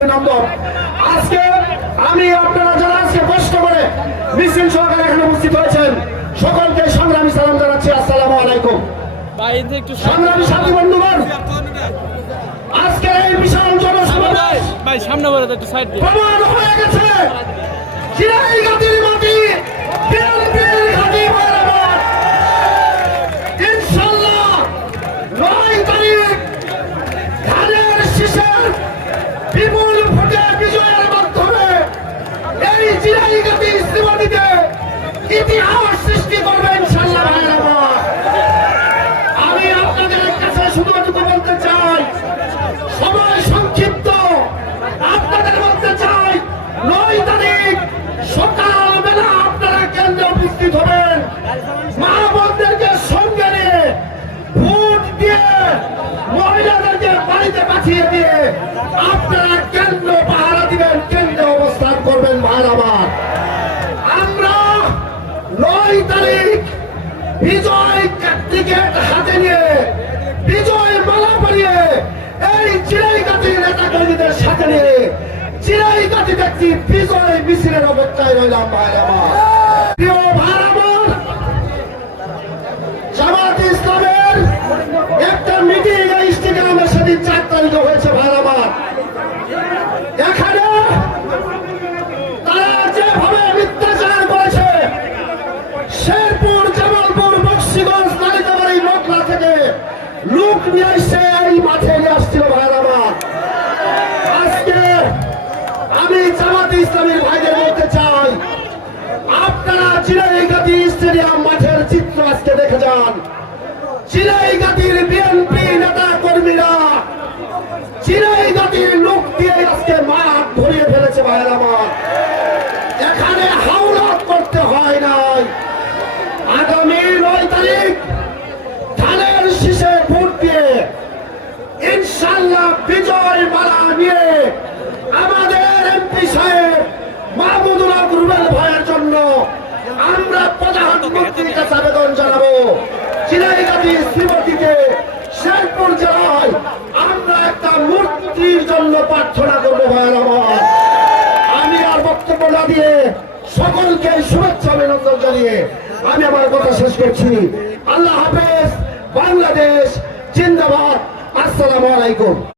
আজকে আমি আপনারা যারা আজকে কষ্ট করে মিছিল সহকারে এখানে উপস্থিত হয়েছেন সকলকে সংগ্রামী সালাম জানাচ্ছি। আসসালামু আলাইকুম। সংগ্রামী সাথী বন্ধুগণ, আজকে এই বিশাল জনসমাবেশ প্রমাণ হয়ে গেছে চিরাইগাতির মাটি বিএনপির ঘাঁটি বরাবর। ইনশাআল্লাহ 9 তারিখ ধানের শীষের বিপুল ভোটে বিজয়ের মাধ্যমে এই চিরাইগাতি শ্রীমতীতে ইতিহাস সৃষ্টি করবে ইনশাআল্লাহ। ভাইয়ের আমার, আমি আপনাদের কাছে শুধু এটুকু বলতে চাই, সময় সংক্ষিপ্ত। আপনাদের বলতে চাই 9 তারিখ সকালবেলা আপনারা কেন্দ্রে উপস্থিত হবেন, মা বোনদেরকে সঙ্গে নিয়ে ভোট দিয়ে মহিলাদেরকে বাড়িতে পাঠিয়ে দিয়ে আপনারা কেন্দ্র পাহারা দিবেন, কেন্দ্রে অবস্থান করবেন। ভাইয়ের আমার, আমরা 9 তারিখ বিজয় টিকেট হাতে নিয়ে বিজয় মালা পরিয়ে এই চিরাইগাতি নেতা কর্মীদের সাথে নিয়ে চিরাইগাতি ব্যক্তি বিজয় মিছিলের অপেক্ষায় রইলাম। ভাইয়ের আমার, প্রিয় ভাইয়ের আমার, জামাত ইসলামের একটা মিটিং ইনস্টিগ্রামে সেদিন 4 তারিখে হয়েছে। ভাইয়ের আমার, এখানে তারা যেভাবে মিথ্যাচার করেছে, শেরপুর, জামালপুর, বক্সিগঞ্জ, নালিতাবাড়ি, লোকলা থেকে লোক নিয়ে এসে এই মাঠে নিয়ে আসছিল। ভাইয়ের আমার, আজকে আমি জামাত ইসলামের ভাইদের বলতে চাই, আপনারা চিরাইগাতি স্টেডিয়াম মাঠের চিত্র আজকে দেখে যান। চিরাইগাতির বিএনপি নেতা কর্মীরা চিরাইগাতির লোক দিয়ে আজকে মাঠ ভরিয়ে ফেলেছে। ভাইয়ের আমার, এখানে হাওলা করতে হয় নাই। আগামী 9 তারিখ ধানের শীষে ভোট দিয়ে ইনশাআল্লাহ বিজয় মালা নিয়ে আমাদের এমপি সাহেব মাহমুদুল হক রুবেল ভাইয়ের জন্য আমরা প্রধানমন্ত্রীর কাছে আবেদন জানাবো। চিরাইগাতি শ্রীমতীতে শেরপুর জেলায় আমরা একটা মূর্তির জন্য প্রার্থনা করবো। ভাইয়ের আমার, আমি আর বক্তব্য না দিয়ে সকলকে শুভেচ্ছা অভিনন্দন জানিয়ে আমি আমার কথা শেষ করছি। আল্লাহ হাফেজ। বাংলাদেশ জিন্দাবাদ। আসসালামু আলাইকুম।